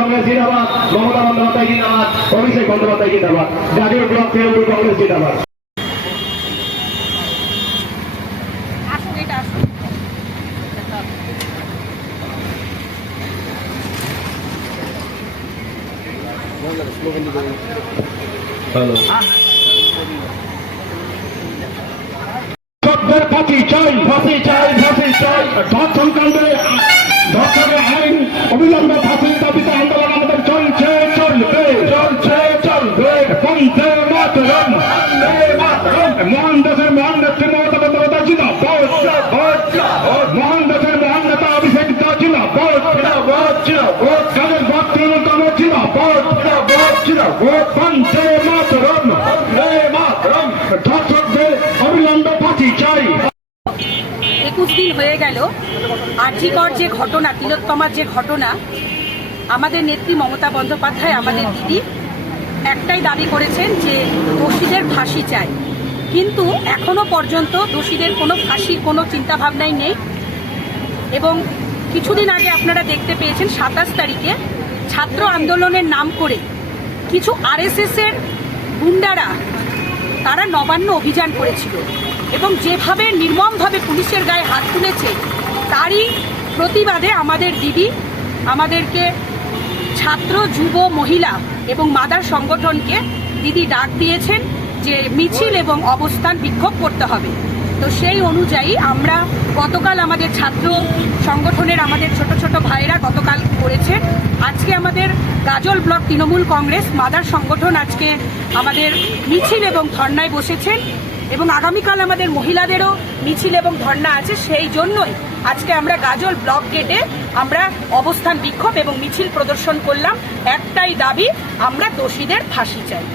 কংগ্রেস জিন্দাবাদ মমতা বন্দ্যোপাধ্যায় জিন্দাবাদ অভিষেক বন্দ্যোপাধ্যায় জিন্দাবাদ গাজীপুর ব্লক তৃণমূল কংগ্রেস জিন্দাবাদ। আসুন এটা ফাঁসি চাই ফাঁসি চাই ফাঁসি মহান দেশের মহান নেত্রী মমতা বন্দ্যোপাধ্যায় জিন্দাবাদ মহান দেশের মহান নেতা অভিষেক জিন্দাবাদ কাজের বাদ তৃণমূল বন্দে মাতরম একুশ দিন হয়ে গেল। আর্যিকর যে ঘটনা, তিলোত্তমার যে ঘটনা, আমাদের নেত্রী মমতা বন্দ্যোপাধ্যায়, আমাদের দিদি, একটাই দাবি করেছেন যে দোষীদের ফাঁসি চাই। কিন্তু এখনও পর্যন্ত দোষীদের কোনো ফাঁসির কোনো চিন্তাভাবনাই নেই। এবং কিছুদিন আগে আপনারা দেখতে পেয়েছেন সাতাশ তারিখে ছাত্র আন্দোলনের নাম করে কিছু আরএসএস এর গুন্ডারা তারা নবান্ন অভিযান করেছিল এবং যেভাবে নির্মমভাবে পুলিশের গায়ে হাত তুলেছে, তারই প্রতিবাদে আমাদের দিদি, আমাদেরকে ছাত্র, যুব, মহিলা এবং মাদার সংগঠনকে দিদি ডাক দিয়েছেন। যে মিছিল এবং অবস্থান বিক্ষোভ করতে হবে। তো সেই অনুযায়ী আমরা গতকাল আমাদের ছাত্র সংগঠনের আমাদের ছোট ছোট ভাইরা গতকাল করেছেন আজকে আমাদের গাজল ব্লক তৃণমূল কংগ্রেস মাদার সংগঠন আজকে আমাদের মিছিল এবং ধর্নায় বসেছেন এবং আগামীকাল আমাদের মহিলাদেরও মিছিল এবং ধর্না আছে। সেই জন্যই আজকে আমরা গাজল ব্লক গেটে আমরা অবস্থান বিক্ষোভ এবং মিছিল প্রদর্শন করলাম। একটাই দাবি, আমরা দোষীদের ফাঁসি চাই।